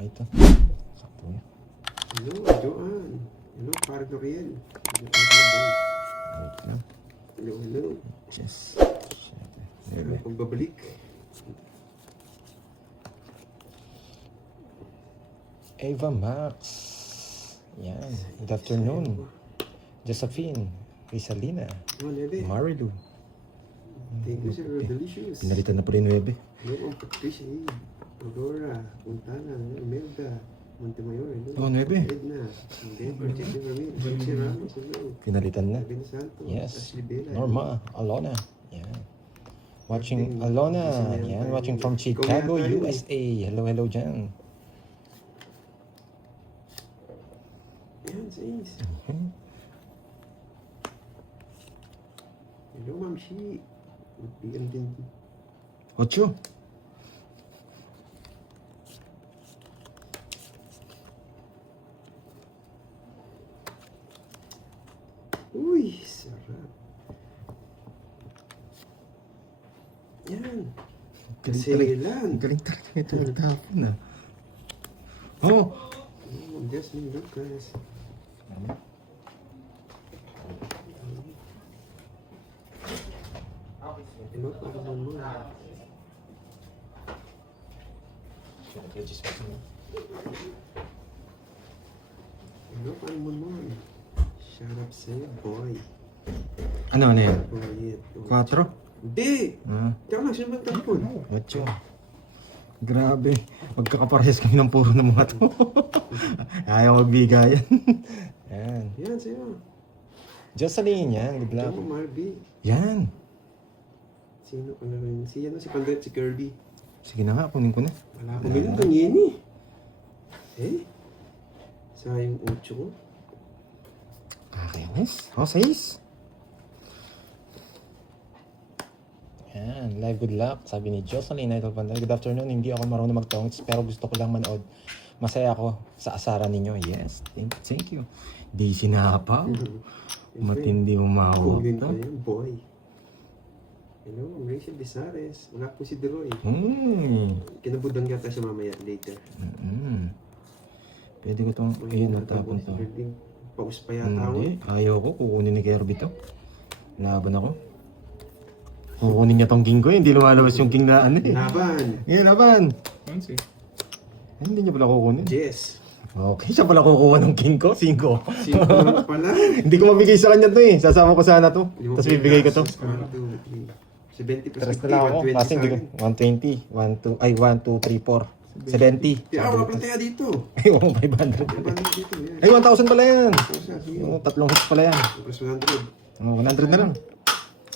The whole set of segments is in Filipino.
Ay, ito. Sakto na. Hello, Joanne. Hello, parang Gabriel. Wait lang. Hello, hello. Yes. Ano pang babalik? Ava Max. Yan. Good afternoon. Josephine. Rizalina. Oh, Nebe. Marilu. Thank you, sir. Delicious. Pinalitan na po rin 9. Hello, Patricia. Aurora. Puntana. Imelda. Montemayor. Hello. Oh, 9. Edna. Denver. Jesse Ramirez. Jesse Ramos. Hello. Pinalitan na. Kevin Santos. Yes. Ashley Bella. Norma. Alona. Yan. Watching Alona. Yan. Watching from Chicago, USA. Hello, hello dyan. Yan, sis. Hello, Ma'am Shi. Magbigan din. 8. Uy, sarap. Yan. Kasilan. Galing talaga ito. Tapon na. Oh! Oh, Jasmine Lucas. Hello, parang mo. Hello, parang mo. Shut up, say boy. Ano yan? Boy, 4? Hindi! Ah, Tama, sino ba tapon? 8. Grabe. Magkakaparehas kami ng puro ng mga to. Ayaw magbigayan. Yan. Yan, sa'yo. Jocelyn, yan. Good luck. Tama, Marby. Yan. Sino ka na rin? Si Pandret, si Kirby. Sige na nga, kunin ko na. Wala ko ganun kanyan eh. Eh? Sayang 8 ko. Kakainis. Oh, 6. Yan. Live good luck. Sabi ni Jocelyn Idol Panday. Good afternoon. Hindi ako marunong mag-tongs pero gusto ko lang manood. Masaya ako sa asaran ninyo. Yes. Thank you. Di sinapaw. Matindi umawag Kunin to. ko yan, boy. Hello, Rachel Besares. Wala po si Deroy. Kinabudang yata siya mamaya later. Pwede ko itong ayun natapon to. Paus pa yata ako. Hindi. Ayaw ko. Kukunin ni Kirby to. Laban ako. Kukunin niya tong king ko. Hindi lumalabas yung king na ano eh. Laban! Yan, laban. Fancy. Hindi niya pala kukunin. Jess! Okay, siya pala kukuha ng king ko. 5. Sino lang pala? Hindi ko mabigay sa kanya to eh. Sasama ko sana to. Tapos bibigay ko to. 70 plus Tres 50, na lang ako. 120 Kasi sa hindi ko. akin. 120. 1, 2, 3, 4. 70. Kaya wala pala tayo dito. Ay, 500. Laban dito. Yan. Ay, 1,000 pala yan. Sige. Oh, 3 hits pala yan. Plus 100. 100 na lang.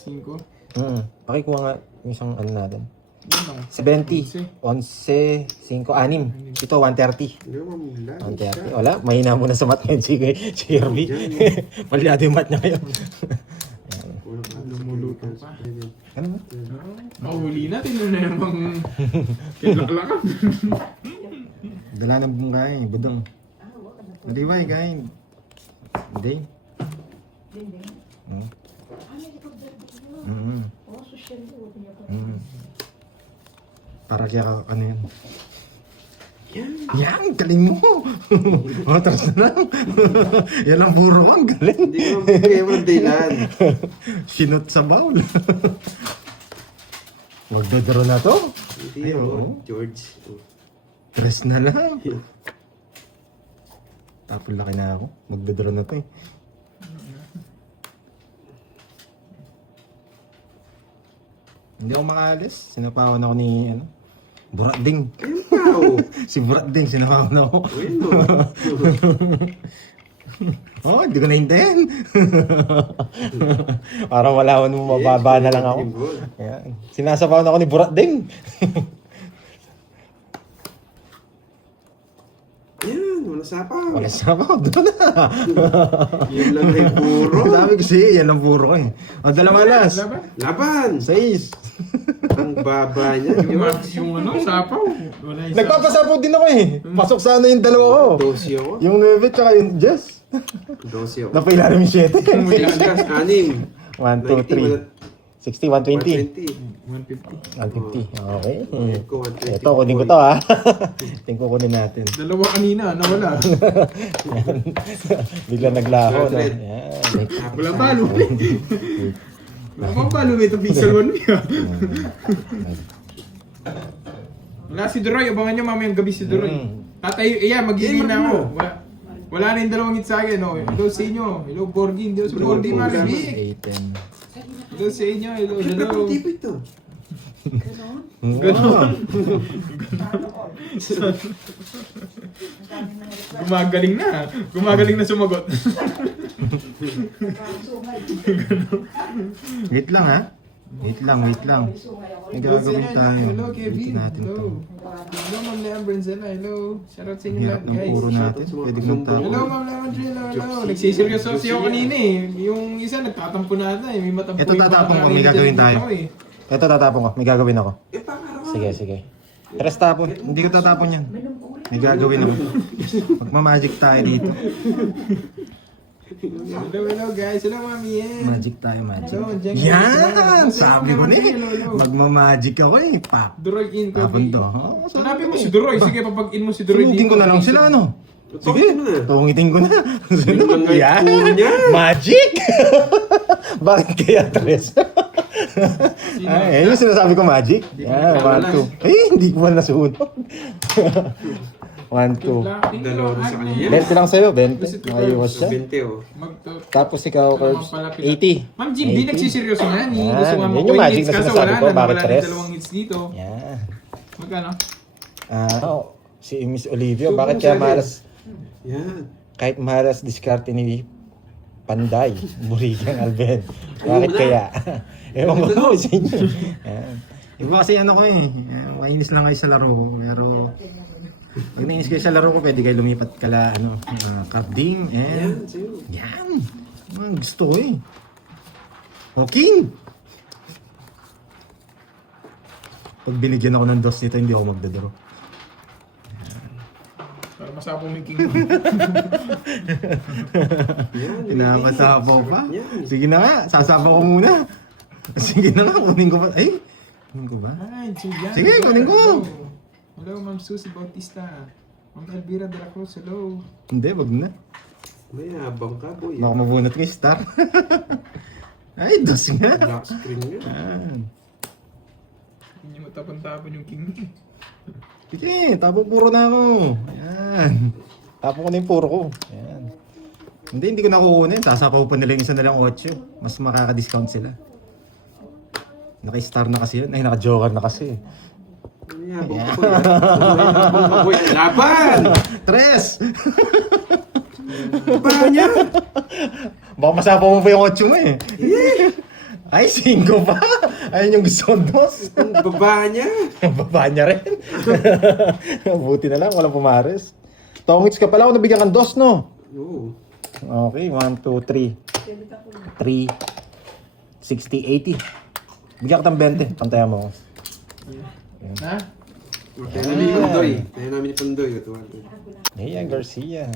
5. Pakikuha nga yung isang ano natin. Yan lang. 70. 11, 5, 6. Ito, 130. Hindi mo mamula. 130. Wala, mahina muna sa mat ngayon si Kirby. Palyado yung mat niya ngayon. Lumulutan pa. Ano ba? Mahuli na, tinunan na namang kilaklakan. Dala ng bungay, budong. Hindi ba yung kain? Hindi. Para kaya ano yan? Yan, galing mo! Oh, tapos na lang. Yan ang puro ko, ang galing. Hindi mo mamigay mo ng daylan. Sinot sa bowl. Magdodoro na to. Hindi Ay, oo. mo, George. Tres na lang. Tapos laki na ako. Magdodoro na to eh. Hindi ako makaalis. Sinapawan ako ni ano, Buratding. Ayun pa, oh. Si Buratding, sinapawan ako. Ayun, no. Oh, hindi ko nahintayin. Parang wala mo mababa na lang ako. Ayan. Sinasapawan ako ni Buratding. Yan, wala sapaw. Wala sapaw, doon na. Yun lang ay puro. Sabi ko siya, yan ang puro ko eh. O, dala malas. Laban. Laban! 6. Ang baba niya, George. Yung ano, sapaw. Wala yung Nagpapasapaw din ako eh. Pasok sana yung dalawa ko. 12 ako. Yung 9 tsaka yung Jess. 12 ako. Napailalim yung 7. Six, 6, 6. 1, 2, 3. 60, 120. 120. 150. Okay. Ko 120. Ito, kunin ko to ha. Tingin ko kunin natin. Dalawa kanina, nawala. Bigla naglaho. No? 100. Yan. Wala palo. Wala pang palo nito pixel 1 niya. Wala si Duroy, abangan nyo mamayang gabi si Duroy. Tatay, mag-iin na ako. Wala na yung dalawang hit sa akin. Oh. Hello sa inyo. Hello, Borgin. Hello sa Borgin, Maribik. 8, 10. Hello sa inyo. Hello, Siyempre, hello. pang tipo ito. Ganon. Gumagaling na. Gumagaling na sumagot. Wait lang ha. Wait lang. May gagawin tayo. Hello, Kevin. Wait natin to. Hello. Hello, Ma'am Leon Brenzela. Hello. Shoutout sa inyo Hirap lahat, ng guys. puro natin. Pwede kong Hello, tapo. Ma'am Leon Brenzela. Hello. Nagsiseryoso siya kanina eh. Yung isa nagtatampo na ata eh. May matampo Ito tatapon ko, may gagawin tayo. Ito tatapon ko. May gagawin ako. Sige. Tres tapon. Hindi ko tatapon yan. May gagawin ako. Magmamagic tayo dito. Hello guys. Hello, Mami. Magic tayo, magic. Hello, Jen. Yan! Sabi ko na eh. Hello. Magmamagic ako eh. Pak. Duroy in ko. Tapon to. Oh, Hanapin mo si Duroy. Sige, papag-in mo si Duroy. Sunugin ko na lang sila, ano? Sige, Tungitin mo na. tungitin ko na. Yun lang nga yung puro niya. Magic! Bakit kaya tres? Ay, yun yung sinasabi ko, magic. Yan, 1, 2. Eh, hindi ko man nasunog. 1, 2. Dalawa na sa kanya. 20 lang sa'yo, 20. Ayos siya. 20 oh. Tapos ikaw, Curbs, 80. Ma'am Jim, di nagsiseryoso nga. Ni Yan, gusto nga yun makuha yung magic hits na kaso sinasabi wala ko, na. bakit Wala tres? na dalawang hits dito. Yan. Magkano? Si Miss Olivia, bakit kaya malas, Yan. kahit malas diskarte ni Panday, Burigang Alben. Bakit kaya? Ewan ko sa inyo. Yan. Iba kasi ano ko eh, mainis lang kayo sa laro. Pero pag nainis kayo sa laro ko, pwede kayo lumipat kala card game. Yan, sa'yo. Yan. Mga gusto ko eh. King! Pag binigyan ako ng dos nito, hindi ako magdadaro. Para masapong may king. Yan. Pinapasapaw pa. Yan. Sige na nga, sasapaw ko muna. Sige na nga, kunin ko pa. Ay, kunin ko ba? Ay, Julian. Sige, kunin ko. Hello, Ma'am Susie Bautista. Ma'am Elvira de la Cruz, hello. Hindi, wag na. May abang ka, boy. Baka mabunot ko yung star. Ay, dos nga. Black screen nga. Yan. Hindi mo tapon-tapon yung king. Sige, tapo puro na ako. Yan. Tapo ko na yung puro ko. Yan. Hindi ko nakukunin. Sasapaw pa nila yung isa na lang 8. Mas makaka-discount sila. Naka-star na kasi yun. Ay, naka-joker na kasi. May abang ka, boy. May abang ka, boy. Laban! Tres! Ba niya? Baka masapaw mo pa yung 8 mo eh. Ay, 5 pa. Ayun yung gusto kong dos. Ang baba niya. Baba niya rin. Buti na lang, walang pumares. Tongits ka pala, ako nabigyan kang dos, no? Oo. Okay, 1, 2, 3. 3, 60, 80. Bigyan ka ng 20. Pantayan mo. Ha? Tayo namin ni Pandoy. Tayo namin ni Pandoy. Ayan, Garcia.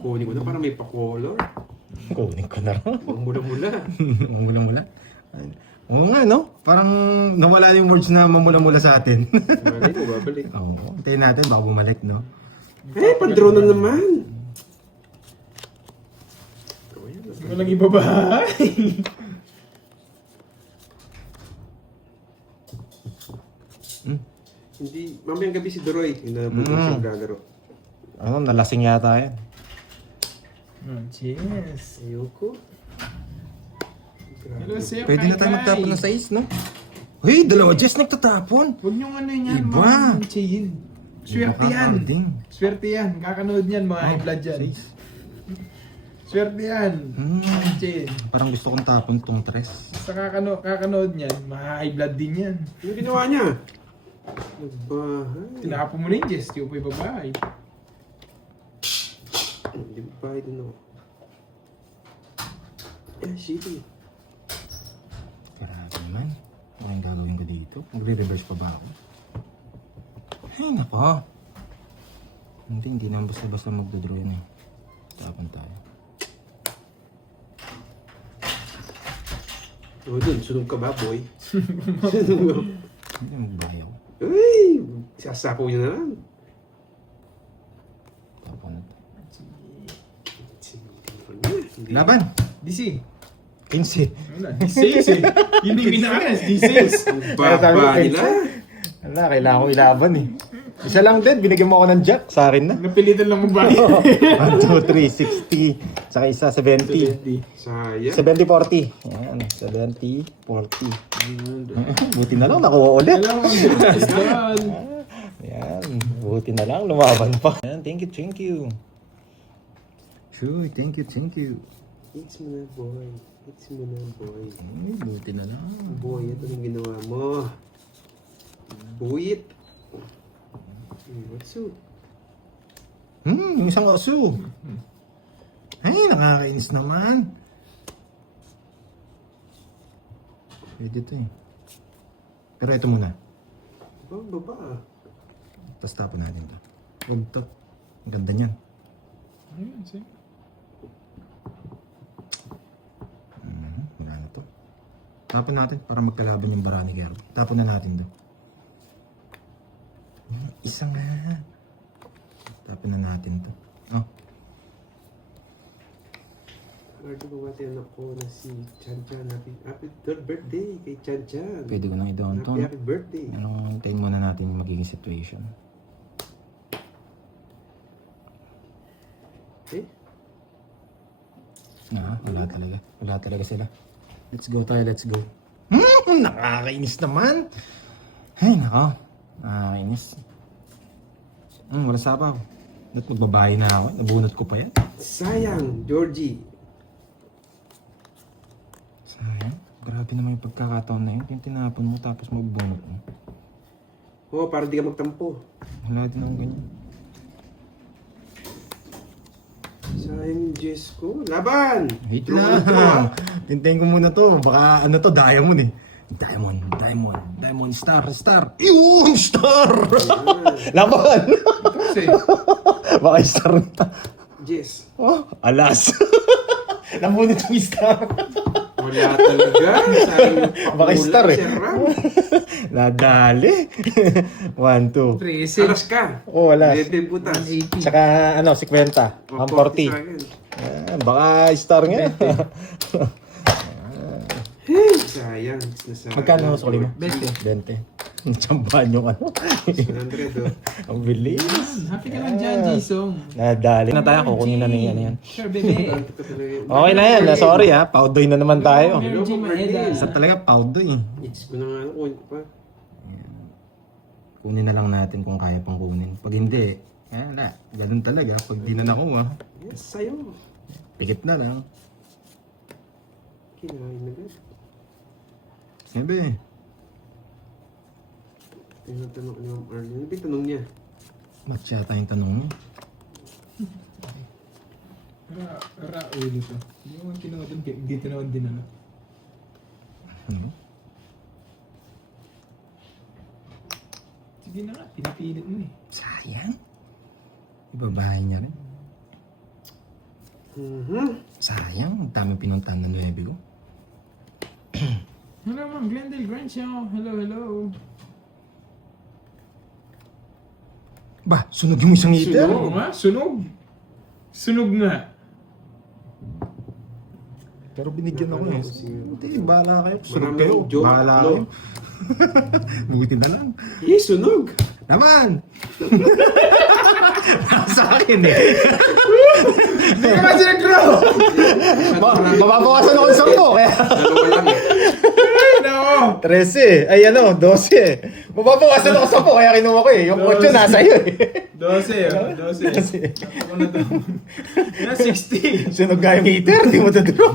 Kunin ko na para may pa-color. Kunin ko na rin. Ang mula-mula. Mamula-mula. Oo nga, no? Parang nawala yung words na mamula-mula sa atin. Malay mo, babalik. Oo, hintayin natin, baka bumalik, no? Eh, pan-draw na naman. Walang ibabahay. Hindi, mamayang gabi si Duroy. Inabutan siyang gagaro. Ano, nalasing yata yan. Cheers. Ayoko. Hello, sir. Pwede na tayo magtapon ng 6, no? Hey, dalawa, Jess, nagtatapon. Huwag niyong ano yan, Iba. Ma'am Chayin. Swerte yan. Nakakarding. Swerte yan. Kakanood yan, mga high blood yan. Swerte yan. Ma'am Chayin. Parang gusto kong tapon tong tres. Sa kakanood niyan, mga high blood din yan. Ano ginawa niya? Nagbahay. Tinapon mo na yung Jess, di ko pa ibabahay. Hindi mo pa ito, no? Eh, shitty. Grabe naman. Ano yung gagawin ko dito? Magre-reverse pa ba ako? Ay, nako. Hindi naman basta-basta magdodraw yun eh. Tapon tayo. O dun, sunog ka ba, boy? Sunog. Hindi magbayaw. Uy! Sasapaw niya na lang. Tapos na. Hindi. Laban! DC. 15. Wala, D6 eh. Hindi minakas, D6. Ang baba nila. Wala, kailangan ko ilaban eh. Isa lang din, binigyan mo ako ng jack. Sa akin na. Napilitan lang magbayad. 1, 2, 3, 60. Saka isa, 70. Sayang. 70-40. Yan, 70-40. Buti na lang, nakuha ulit. Alam mo, justice doon. Yan, buti na lang, lumaban pa. Yan, thank you. Sure, thank you. It's mo na, boy. It's mo na, boy. Ay, buti na lang. Boy, ito yung ginawa mo. Buwit. What's up? Yung isang oso. Ay, nakakainis naman. Pwede to eh. Pero ito muna. Ang baba. Tapos tapon natin to. Huwag to. Ang ganda niyan. Ayun, sige. Wala na to. Tapon natin para magkalaban yung bara ni Gero. Tapon na natin to. Isa nga. Tapon na natin to. Oh. Lord, bumati anak ko na si Chan Chan. Happy third birthday kay Chan Chan. Pwede ko nang i-down to. Happy birthday. Ano, hintayin muna natin yung magiging situation. Eh? Wala talaga sila. Let's go tayo, let's go. Nakakainis naman. Ay, nako. Nakakainis. Wala sabaw. Dapat magbabahay na ako. Nabunot ko pa yan. Sayang, Georgie. Sayang. Grabe naman yung pagkakataon na yun. Yung tinapon mo tapos magbunot mo. Oh, para di ka magtampo. Wala din akong ganyan. Sayang yung Jess ko. Laban! Wait Draw na to, ah. lang. Tintayin ko muna to. Baka ano to, diamond eh. Diamond, star. Yun, star! Laban! Kasi, Baka star na. Jess. Oh, alas. Nabunot yung star. Wala talaga. Sayang yung Baka star eh. Sir Ram. Nadali. 1, 2. 13. Alas ka. Oh, alas. Bebe butas. 180. Tsaka ano, 50. Oh, 140. sa akin. Baka star nga. Hey, sayang. Nasayang. Magkano sa mo? 20. 20. Tsambahan yung ano. 100 oh. Ang bilis. Happy ka lang dyan, Jason. Nadali na tayo. Kukunin na yan yan. Sure, bebe. Ito talaga yun. Okay na yan. Sorry ha. Powdoy na naman tayo. Meron G. Maeda. Isa talaga powdoy. It's ko na nga. Kunin ko pa. Kunin na lang natin kung kaya pang kunin. Pag hindi, wala. Ganun talaga. Pag di na nakuha, Yes, sa'yo. pikit na lang. Kinain na agad. Sabi, Tinatanong ni Ma'am Arlene. Ano ba yung tanong niya? match yata yung tanong niya. Ulo to. Hindi mo kinuha doon, dito naman din ano. Ano? Sige na nga, pinipilit mo eh. Sayang. Ibabahay niya rin. Sayang. Ang daming pinuntahan ng 9 ko. Hello, Ma'am Glendale Grancio. Hello. Ba, sunog yung isang heater. Sunog nga, sunog nga. Pero binigyan ako eh. Hindi, bahala kayo. Sunog Maraming kayo. joke, Bahala no? kayo. Buti na lang. Eh, sunog! Naman! Sa akin eh. Hindi ka kasi nag-draw! Mababawasan ako ng 10 kaya. Dalawa lang eh. Ay, nako! 13. Ay ano, 12. Mababawasan ako 10 kaya kinuha ko eh. Yung 8 nasa iyo eh. 12. Ako na to. Yan, 60. Sunog nga yung heater, di mo draw.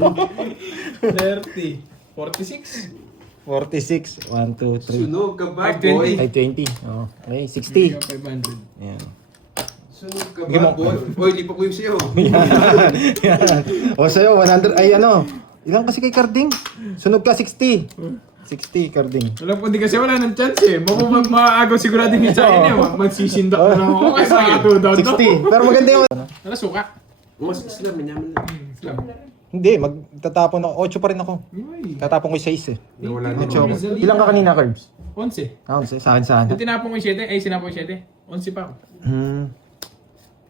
30. 46. 46. 1, 2, 3. Sunog ka ba, 520. boy? Ay, 20. Oh. Okay, 60. 500. Yan. Sunog ka Sige ba, mo. boy? Boy, di pa ko yung sa'yo. Yan. O sa'yo, 100. Ay ano. Ilan kasi kay Carding? Sunog ka, 60. 60, Carding. Alam ko, di kasi wala ng chance eh. Maaagaw sigurado yung sa akin eh. Magsisindak na lang ako kasi nakatudaw to. 60. Pero maganda yung... Ano, suka? Mas Islam, manyaman na. Islam. Hindi, magtatapon ako. 8 pa rin ako. Uy. Tatapon ko yung 6 eh. Nawala na. Medyo, Rizalina. ilang ka kanina, Curbs? 11. Ah, 11. Sa akin sana. Yung tinapon ko yung 7, ay sinapon ko yung 7. 11 pa ako.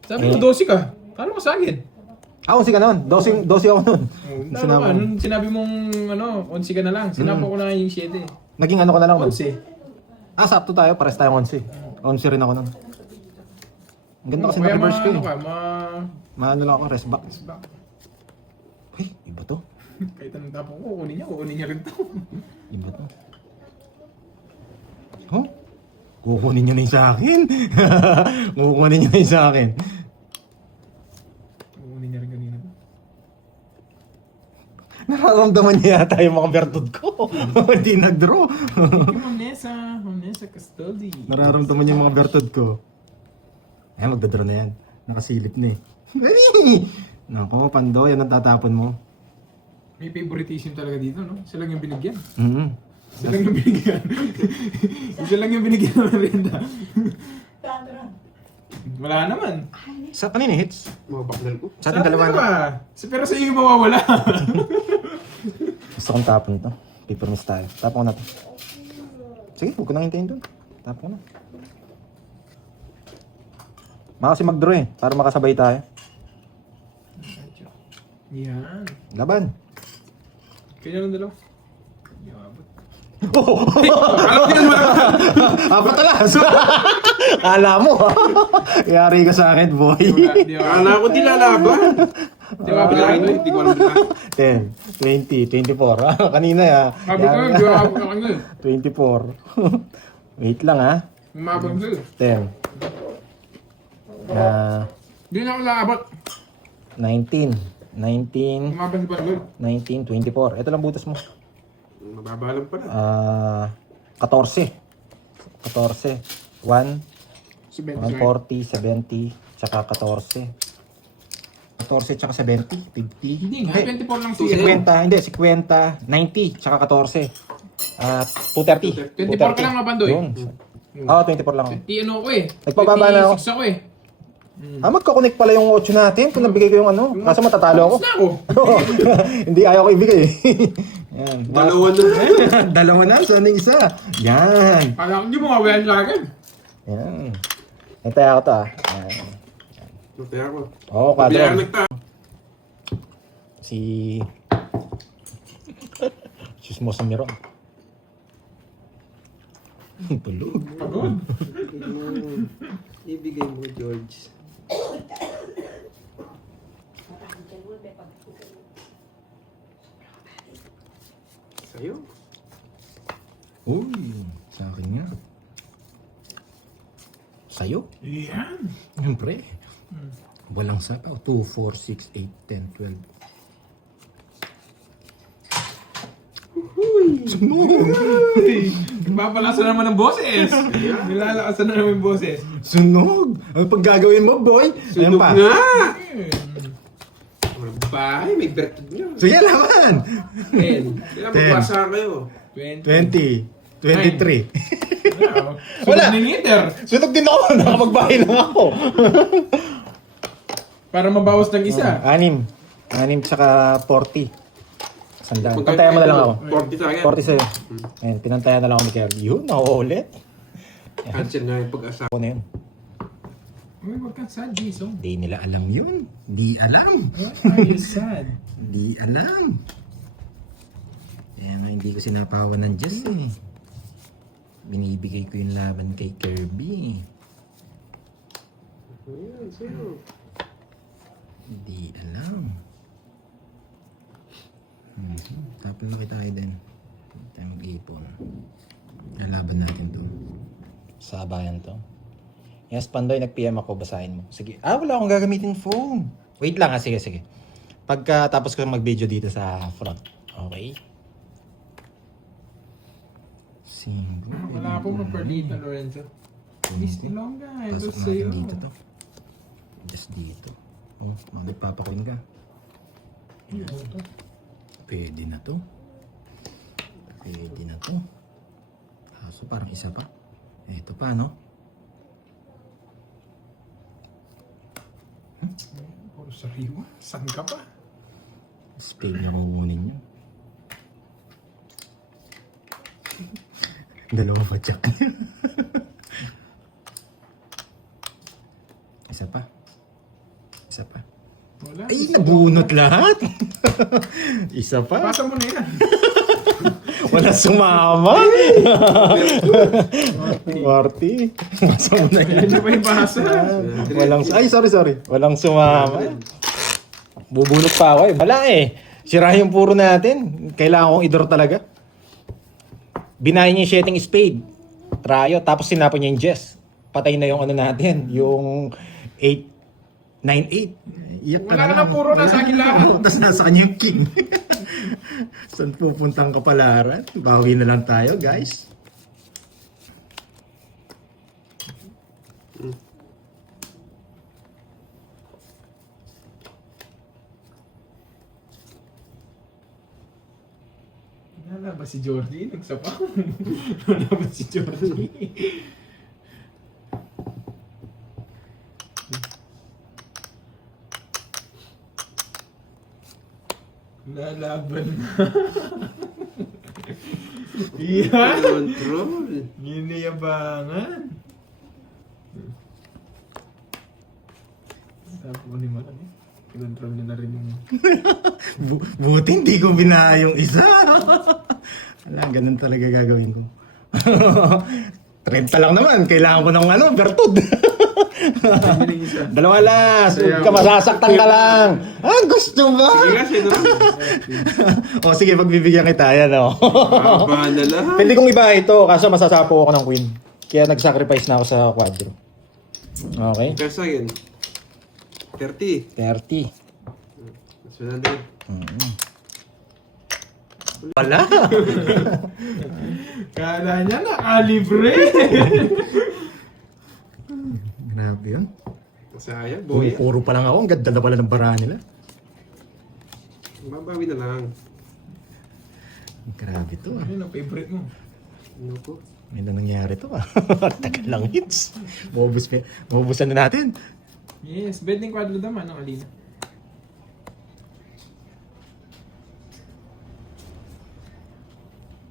Sabi Eh. ko 12 ka. Kala mo sa akin. Ah, 11 ka nun. 12 ako nun. Tama ka, nung sinabi mong 11 ka na lang, sinapon ko na yung 7. Naging ano ka na lang nun? 11. Ah, sakto tayo. Pares tayong 11. 11 rin ako nun. Ang ganda kasi Kaya naka-reverse ko ano eh. ka, Maano lang ako, rest back. back. Uy, iba to. Kahit anong tapon ko, kukunin niya rin to. Iba to. Oh? Kukunin niyo na yung sa akin. Kukunin niyo na yung sa akin. Kukunin niya rin kanina. Nararamdaman niya yata yung mga bertud ko. Hindi nag-draw. Thank you, Ma'am Nessa Custody. Nararamdaman niya yung mga bertud ko. Ay, magdadraw na yan. Nakasilip na eh. Ay! Nako, Pando, yan ang tatapon mo. May favoritism talaga dito, no? Isa lang yung binigyan. Isa lang yung binigyan. Isa lang yung binigyan ng renta. Wala naman. Sa kanina hits? Mga baknal ko. Sa ating dalawa na. Pero sa iyo yung mawawala. Gusto kong tapon to. Paper miss tayo. Tapon ko na to. Sige, huwag ko nang hintayin doon. Tapon ko na. Baka kasi mag-draw eh. Para makasabay tayo. Yan. Laban. Kaya lang dalawa. Hindi abot. Alam ko yan, apat alas. Kala mo ha. Yari ka sa akin, boy. Di ba? Kala ko di lalaban. Di ba? Hindi ko alam na. 10, 20, 24. Kanina ya. Sabi ko, di ba abot ka kanil? 24. Wait lang ha. Umabot sa'yo. 10. Di na ako laabot. 19. 19. Umabot si Panagol. 19, 24. Ito lang butas mo. Mababa lang pala. 14. 14. 1, 70. 140, 70, tsaka 14. 14 tsaka 70, 50. Hindi nga, Ay, 24 lang siya. 50, hindi, 50, 90, tsaka 14. 230. 24 ka lang, Mapandoy. Yun. Oo, 24 lang. Ano ko eh. Nagpababa na ako. 26 ako eh. Magkakonect pala yung 8 natin kung nabigay ko yung ano. Kaso matatalo ako. Tapos na ako. Hindi, ayaw ko ibigay. Yan. Dalawa na. Dalawa na, sana yung isa. Yan. Kala ko hindi mo kawalan sa akin. Yan. Hintay ako to ah. Yan. Matay ako. Oo, kadro. Bilang nagta. Si... Chismosa Miron. Tulog. Pagod. Ibigay mo, George. Sa'yo. Uy, sa akin nga. Sa'yo? Yan. Siyempre. Walang sapaw. 2, 4, 6, 8, 10, 12. Nagpapalasan naman ng boses. Nilalakasan na naman yung boses. Sunog! Ano pag gagawin mo, boy? Ayan Sunog pa. nga! Bahay, may bertod nga. Sige, laban! 10. Kaya magbasa kayo. 20. 20, 23. Wala. Sunog Sunog din ako. Nakapagbahay lang ako. Para mabawas ng isa. 6. 6 tsaka 40. Sandaan. Pantayan mo na lang ako. 40 sa akin. 40 sa'yo. Ayan, pinantayan na lang ako ni Kerry. Yun, nakaulit. Cancer nga yung pag-asa. Ako na yun. Uy, wag kang sad, Jason. Di nila alam yun. Di alam. Why are you sad? Di alam. Kaya nga hindi ko sinapawan ng Diyos eh. Binibigay ko yung laban kay Kirby. Ayan, sa'yo. Di alam. Tapos laki tayo din. Tayo mag-ipon. Lalaban natin to. Sabayan to. Yes, Pandoy, nag-PM ako. Basahin mo. Sige. Wala akong gagamitin phone. Wait lang Sige, sige. Pagkatapos ko mag-video dito sa front. Okay? Single. Wala po magperdita, Lorenzo. Miss Nilonga. Ito Pasok sa'yo. natin dito to. Just dito. Oh, magpapakuin ka. Pwede na to. Pwede na to. Kaso parang isa pa. Ito pa, no? Puro sariwa. Saan ka pa? Spade niya kukunin niyo. Dalawa pa check. Isa pa. Isa pa. Wala. Ay, nabunot lahat. Isa pa. Pasa mo na yan. Wala sumama. Marty. Pasa mo na yan. Hindi pa yung basa. Walang, ay, sorry. Walang sumama. Bubunot pa ako eh. Wala eh. Sira yung puro natin. Kailangan kong i-draw talaga. Binahin niya yung setting spade. Trayo. Tapos sinapon niya yung Jess. Patay na yung ano natin. Yung 8, 9, 8. Iyak Wala ka na puro nasa akin lahat. Tapos nasa kanya yung king. Saan pupuntang kapalaran? Bawi na lang tayo, guys. Nalabas si Jordy. Nagsapa. Nalabas si Jordy. Lalaban na. Iyan. Control. Giniyabangan. Tapos ko ni Maran eh. Kinontrol niya na rin yung... Buti hindi ko binaha yung isa. Wala, ganun talaga gagawin ko. 30 lang naman. Kailangan ko ng bertud. Dalawa last. Huwag ka masasaktan ka lang. Ah, gusto ba? Sige kasi, no? O sige, pagbibigyan kita. Yan o. Haba na lang. Pwede kong iba ito. Kaso masasapo ako ng queen. Kaya nag-sacrifice na ako sa quadro. Okay. Kasi yun. 30. 30. Mas 100. Wala. Kala niya nakalibre. Grabe yun. Masaya, boy. Puro pa lang ako. Ang ganda na pala ng bara nila. Babawi na lang. Grabe to ah. Ano yung favorite mo? Ano po? May na nangyari to ah. Tagal lang hits. Mabubusan na natin. Yes, bending quadro naman ang alina.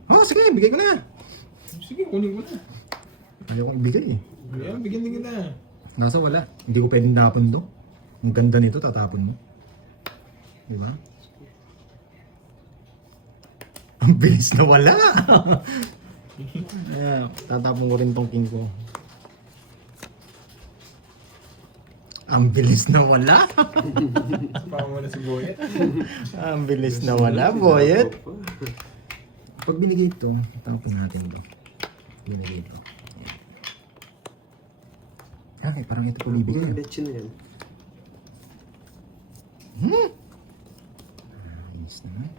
Oh, sige, bigay ko na. Sige, kunin mo na. Ayaw kong ibigay eh. Ayan, bigyan din kita. Nasa wala. Hindi ko pwedeng tapon to. Ang ganda nito, tatapon mo. Di ba? Ang bilis na wala. Tatapon ko rin tong king ko. Ang bilis na wala. Paka mo na si Boyet. Ang bilis na wala, Boyet. Pag binigay ito, tapon natin ito. Binigay ito. Okay, parang ito po bibigay. Betchin na yan. Ayos naman.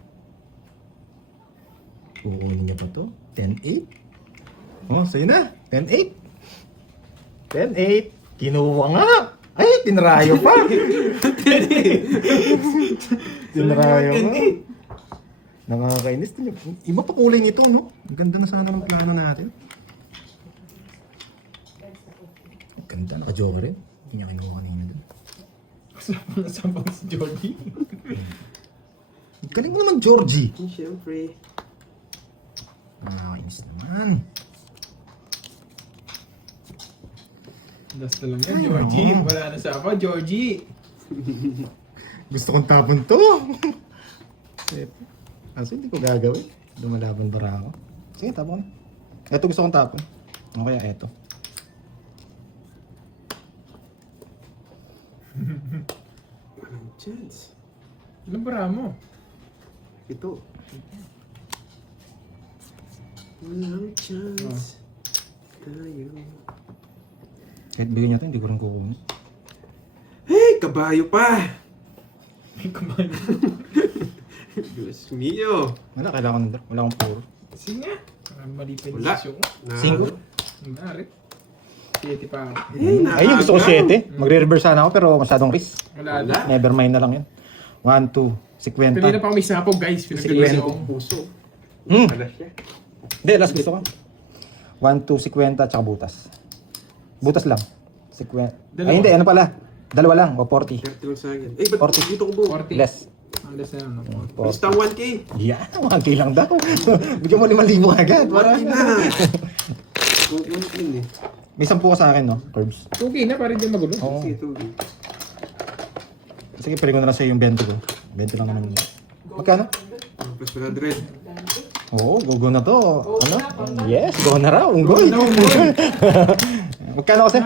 Kukunin niya pa to. 10-8. Oh, sa'yo na. 10-8. 10-8. Kinuha nga. Ay, tinrayo pa. Tinrayo pa. Nakakainis. Iba pa kulay nito, no? Ang ganda na sana ng plano natin. Ang ganda, naka-joker rin. Hindi niya kinuha kanina doon. Sabang si Jordy. Galing mo naman, Georgie. Siyempre. Nakakainis naman. Last na lang yan, Georgie. Wala na sa ako, Georgie. Gusto kong tapon to. Kaso hindi ko gagawin. Lumalaban bara ako. Sige, tapon. Ito gusto kong tapon. O kaya ito. Walang chance. Ano bara mo? Ito. Walang chance. Tayo. Kahit bigyan niya ito, hindi ko rin kukunin. Hey, kabayo pa! May kumain. Diyos mio. Wala, kailangan ko na. Wala akong puro. Sige nga. Mali pa yung Wala. desisyon ko. Single? Nangyari. 7 pa ako. Ay, yung gusto ko 7. Magre-reverse sana ako pero masyadong risk. Wala Wala. na. Never mind na lang yan. 1, 2, 50. Kanina pa kami sapog guys. Pinagalisan ko. Puso. Hmm. Pala siya. Hindi, last gusto ko. 1, 2, 50, tsaka butas. Butas lang. 50. Dalawa. Ay, hindi. Ano pala? Dalawa lang. O 40. 30 lang sa akin. Eh, ba't 40. dito ko buo? 40. Less. Alas na ano. Basta 1K. Yan, 1K lang daw. Bigyan mo 5,000 agad. Para. 1K na. 1K eh. May 10 ka sa akin, no? Curbs. Okay na, para hindi magulo. Oo. Sige, 2K. Sige, pwede ko na lang sa'yo yung 20 ko. 20 lang naman. Magkano? Plus 100. Oo, go na to. Ano? Yes, go na raw. Unggoy. Go na, unggoy. Magkano kasi?